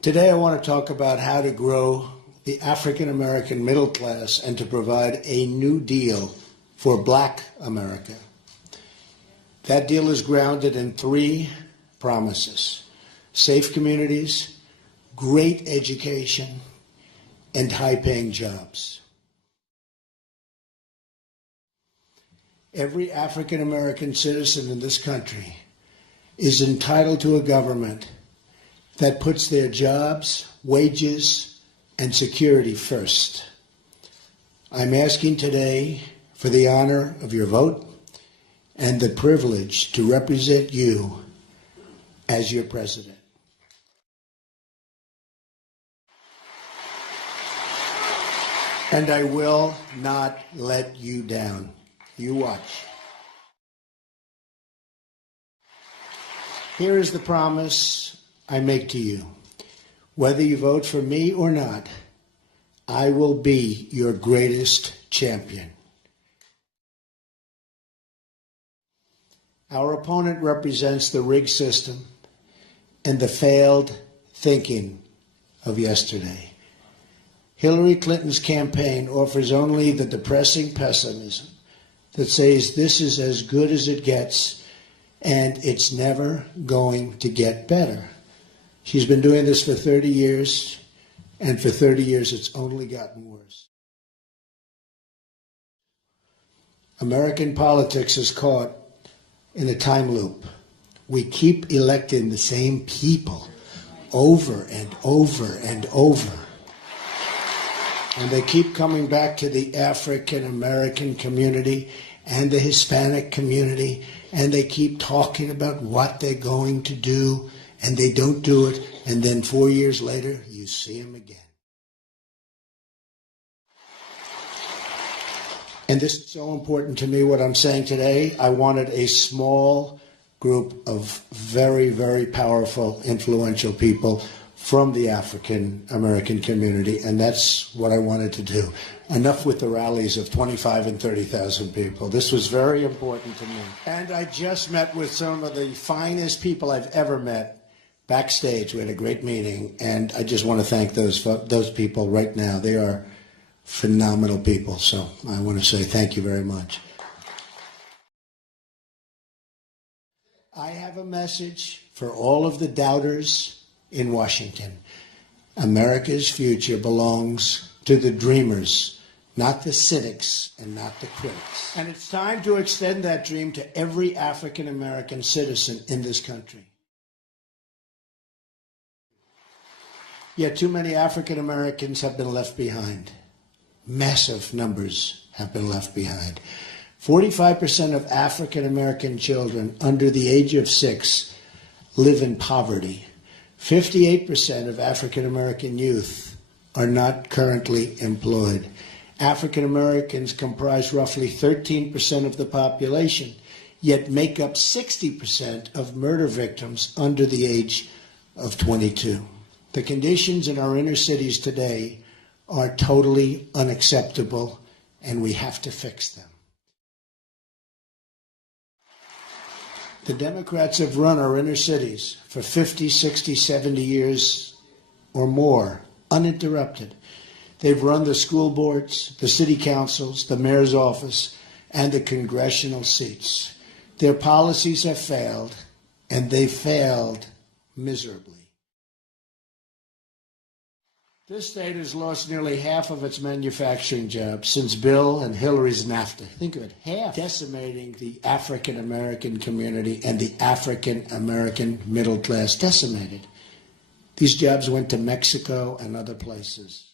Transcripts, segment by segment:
Today I want to talk about how to grow the African American middle class and to provide a new deal for Black America. That deal is grounded in three promises: safe communities, great education, and high-paying jobs. Every African American citizen in this country is entitled to a government that puts their jobs, wages, and security first. I'm asking today for the honor of your vote and the privilege to represent you as your president. And I will not let you down. You watch. Here is the promise I make to you. Whether you vote for me or not, I will be your greatest champion. Our opponent represents the rigged system and the failed thinking of yesterday. Hillary Clinton's campaign offers only the depressing pessimism that says this is as good as it gets and it's never going to get better. She's been doing this for 30 years, and for 30 years it's only gotten worse. American politics is caught in a time loop. We keep electing the same people over and over and over. And they keep coming back to the African American community and the Hispanic community, and they keep talking about what they're going to do, and they don't do it, and then 4 years later, you see them again. And this is so important to me, what I'm saying today. I wanted a small group of very, very powerful, influential people from the African American community, and that's what I wanted to do. Enough with the rallies of 25 and 30,000 people. This was very important to me. And I just met with some of the finest people I've ever met backstage. We had a great meeting, and I just want to thank those people right now. They are phenomenal people, so I want to say thank you very much. I have a message for all of the doubters in Washington. America's future belongs to the dreamers, not the cynics and not the critics. And it's time to extend that dream to every African American citizen in this country. Yet too many African Americans have been left behind. Massive numbers have been left behind. 45% of African American children under the age of 6 live in poverty. 58% of African American youth are not currently employed. African Americans comprise roughly 13% of the population, yet make up 60% of murder victims under the age of 22. The conditions in our inner cities today are totally unacceptable, and we have to fix them. The Democrats have run our inner cities for 50, 60, 70 years or more, uninterrupted. They've run the school boards, the city councils, the mayor's office, and the congressional seats. Their policies have failed, and they failed miserably. This state has lost nearly half of its manufacturing jobs since Bill and Hillary's NAFTA. Think of it, half. Decimating the African American community and the African American middle class, decimated. These jobs went to Mexico and other places.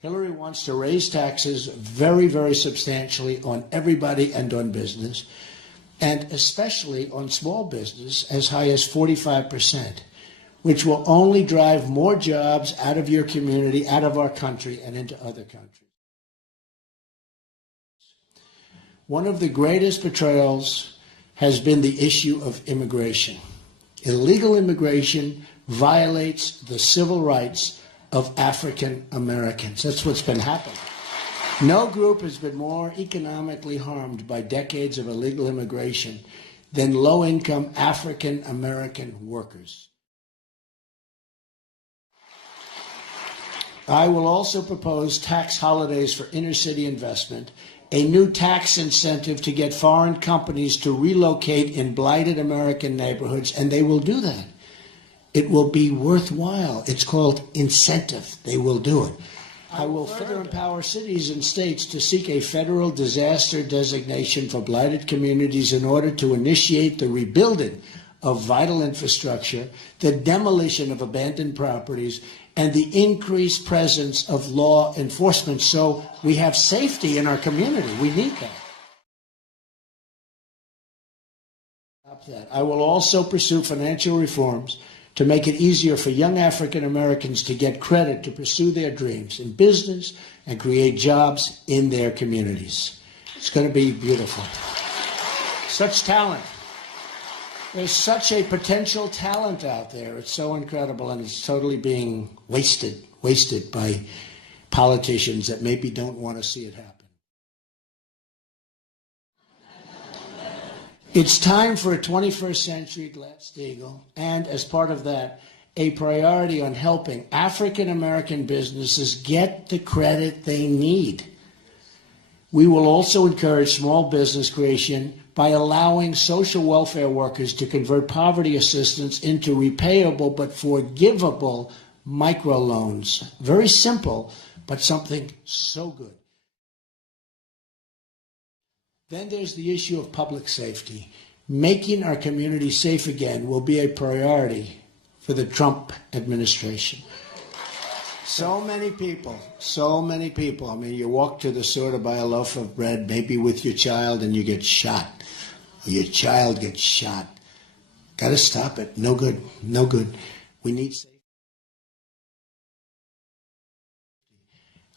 Hillary wants to raise taxes very, very substantially on everybody and on business, and especially on small business, as high as 45%. Which will only drive more jobs out of your community, out of our country, and into other countries. One of the greatest betrayals has been the issue of immigration. Illegal immigration violates the civil rights of African Americans. That's what's been happening. No group has been more economically harmed by decades of illegal immigration than low-income African American workers. I will also propose tax holidays for inner-city investment, a new tax incentive to get foreign companies to relocate in blighted American neighborhoods, and they will do that. It will be worthwhile. It's called incentive. They will do it. I will further empower cities and states to seek a federal disaster designation for blighted communities in order to initiate the rebuilding of vital infrastructure, the demolition of abandoned properties, and the increased presence of law enforcement so we have safety in our community. We need that. I will also pursue financial reforms to make it easier for young African Americans to get credit to pursue their dreams in business and create jobs in their communities. It's going to be beautiful. Such talent. There's such a potential talent out there. It's so incredible, and it's totally being wasted by politicians that maybe don't want to see it happen. It's time for a 21st century Glass-Steagall, and as part of that, a priority on helping African American businesses get the credit they need. We will also encourage small business creation by allowing social welfare workers to convert poverty assistance into repayable but forgivable microloans. Very simple, but something so good. Then there's the issue of public safety. Making our community safe again will be a priority for the Trump administration. So many people. I mean, you walk to the store to buy a loaf of bread, maybe with your child, and you get shot. Or your child gets shot. Got to stop it. No good. We need safety.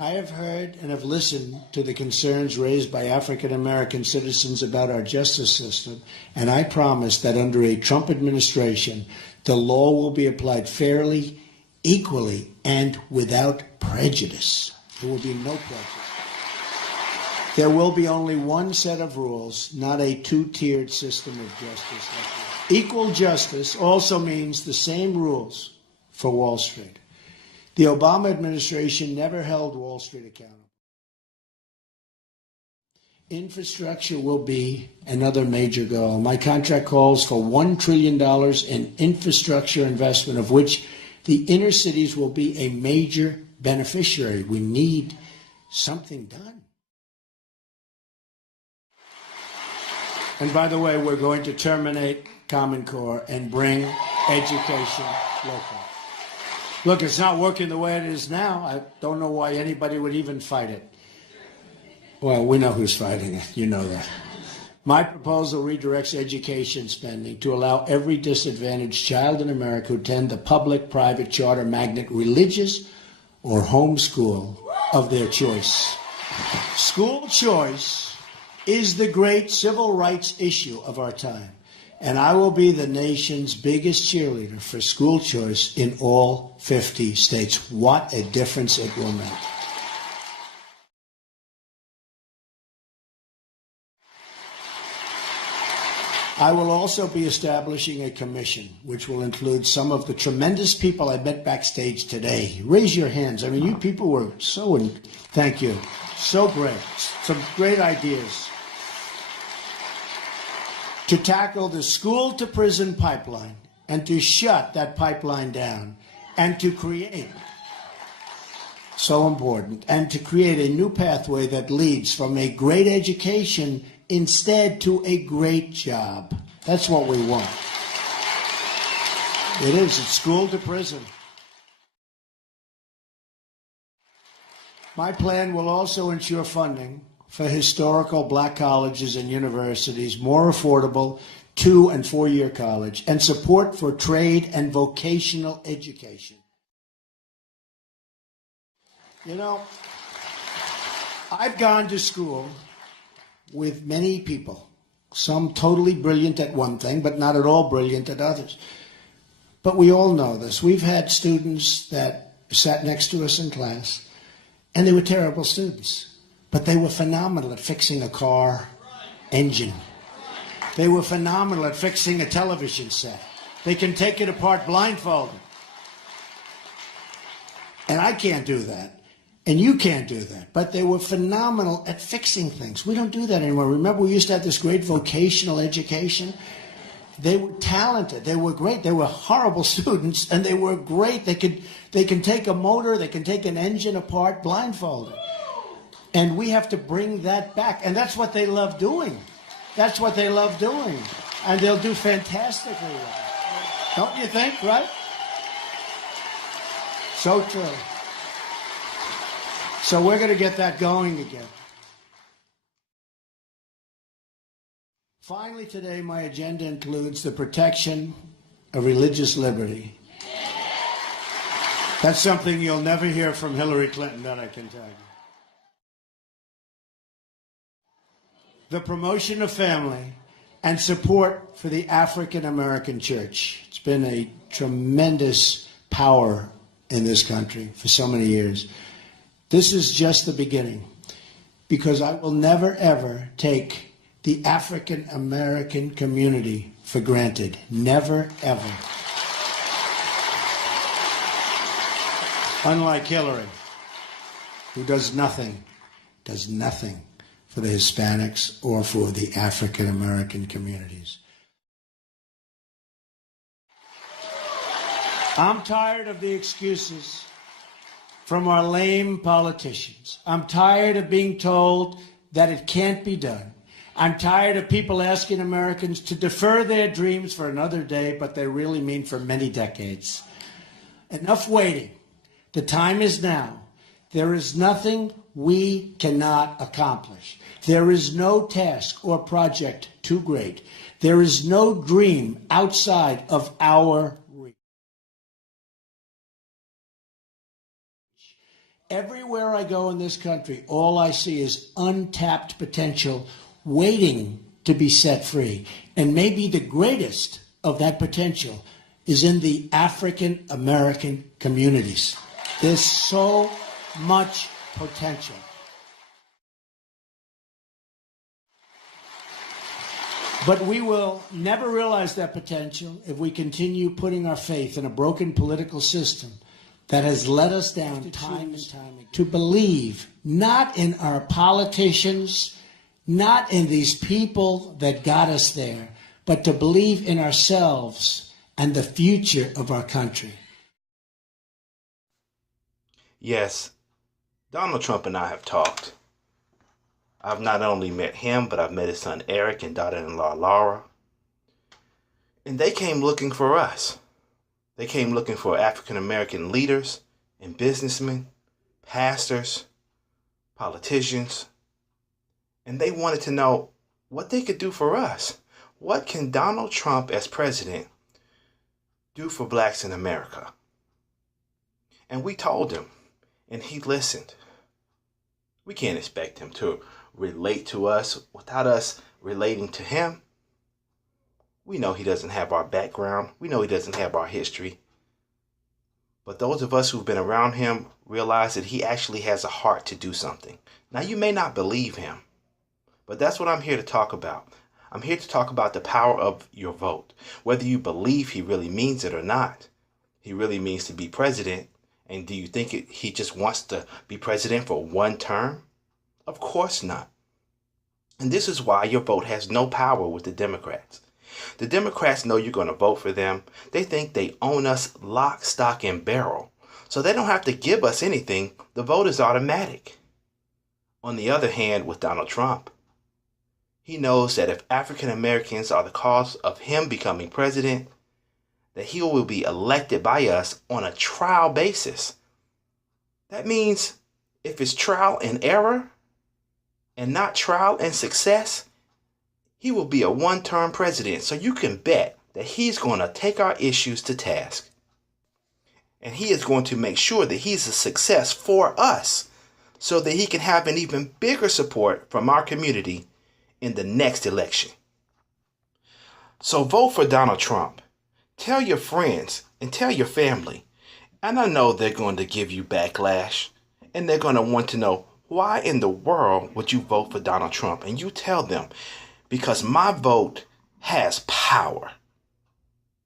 I have heard and have listened to the concerns raised by African American citizens about our justice system, and I promise that under a Trump administration, the law will be applied fairly, equally, and without prejudice. There will be no prejudice. There will be only one set of rules, not a two-tiered system of justice. Equal justice also means the same rules for Wall Street. The Obama administration never held Wall Street accountable. Infrastructure will be another major goal. My contract calls for $1 trillion in infrastructure investment, of which the inner cities will be a major beneficiary. We need something done. And by the way, we're going to terminate Common Core and bring education local. Look, it's not working the way it is now. I don't know why anybody would even fight it. Well, we know who's fighting it. You know that. My proposal redirects education spending to allow every disadvantaged child in America to attend the public, private, charter, magnet, religious, or home school of their choice. School choice is the great civil rights issue of our time. And I will be the nation's biggest cheerleader for school choice in all 50 states. What a difference it will make. I will also be establishing a commission, which will include some of the tremendous people I met backstage today. Raise your hands. I mean, you people were thank you. So great. Some great ideas. To tackle the school-to-prison pipeline and to shut that pipeline down and to create, so important, and to create a new pathway that leads from a great education instead to a great job. That's what we want. It is. It's school to prison. My plan will also ensure funding for historical black colleges and universities, more affordable 2- and 4-year college, and support for trade and vocational education. You know, I've gone to school with many people, some totally brilliant at one thing, but not at all brilliant at others. But we all know this. We've had students that sat next to us in class, and they were terrible students. But they were phenomenal at fixing a car engine. They were phenomenal at fixing a television set. They can take it apart blindfolded. And I can't do that. And you can't do that. But they were phenomenal at fixing things. We don't do that anymore. Remember, we used to have this great vocational education? They were talented. They were great. They were horrible students, and they were great. They can take a motor, they can take an engine apart blindfolded. And we have to bring that back. And that's what they love doing. That's what they love doing. And they'll do fantastically with it. Don't you think, right? So true. So we're going to get that going again. Finally today, my agenda includes the protection of religious liberty. That's something you'll never hear from Hillary Clinton, that I can tell you. The promotion of family and support for the African American church. It's been a tremendous power in this country for so many years. This is just the beginning, because I will never, ever take the African American community for granted. Never, ever. Unlike Hillary, who does nothing for the Hispanics or for the African American communities. I'm tired of the excuses from our lame politicians. I'm tired of being told that it can't be done. I'm tired of people asking Americans to defer their dreams for another day, but they really mean for many decades. Enough waiting. The time is now. There is nothing we cannot accomplish. There is no task or project too great. There is no dream outside of our reach. Everywhere I go in this country, all I see is untapped potential waiting to be set free. And maybe the greatest of that potential is in the African American communities. There's so much potential. But we will never realize that potential if we continue putting our faith in a broken political system that has let us down time and time again. To believe not in our politicians, not in these people that got us there, but to believe in ourselves and the future of our country. Yes, Donald Trump and I have talked. I've not only met him, but I've met his son Eric and daughter-in-law Laura. And they came looking for us. They came looking for African-American leaders and businessmen, pastors, politicians. And they wanted to know what they could do for us. What can Donald Trump as president do for blacks in America? And we told him, and he listened. We can't expect him to relate to us without us relating to him. We know he doesn't have our background. We know he doesn't have our history. But those of us who've been around him realize that he actually has a heart to do something. Now, you may not believe him, but that's what I'm here to talk about. I'm here to talk about the power of your vote. Whether you believe he really means it or not, he really means to be president. And do you think he just wants to be president for one term? Of course not. And this is why your vote has no power with the Democrats. The Democrats know you're going to vote for them. They think they own us lock, stock, and barrel. So they don't have to give us anything. The vote is automatic. On the other hand, with Donald Trump, he knows that if African Americans are the cause of him becoming president, that he will be elected by us on a trial basis. That means if it's trial and error and not trial and success, he will be a one-term president. So you can bet that he's going to take our issues to task. And he is going to make sure that he's a success for us so that he can have an even bigger support from our community in the next election. So vote for Donald Trump. Tell your friends and tell your family. And I know they're going to give you backlash. And they're going to want to know, why in the world would you vote for Donald Trump? And you tell them, because my vote has power.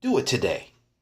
Do it today.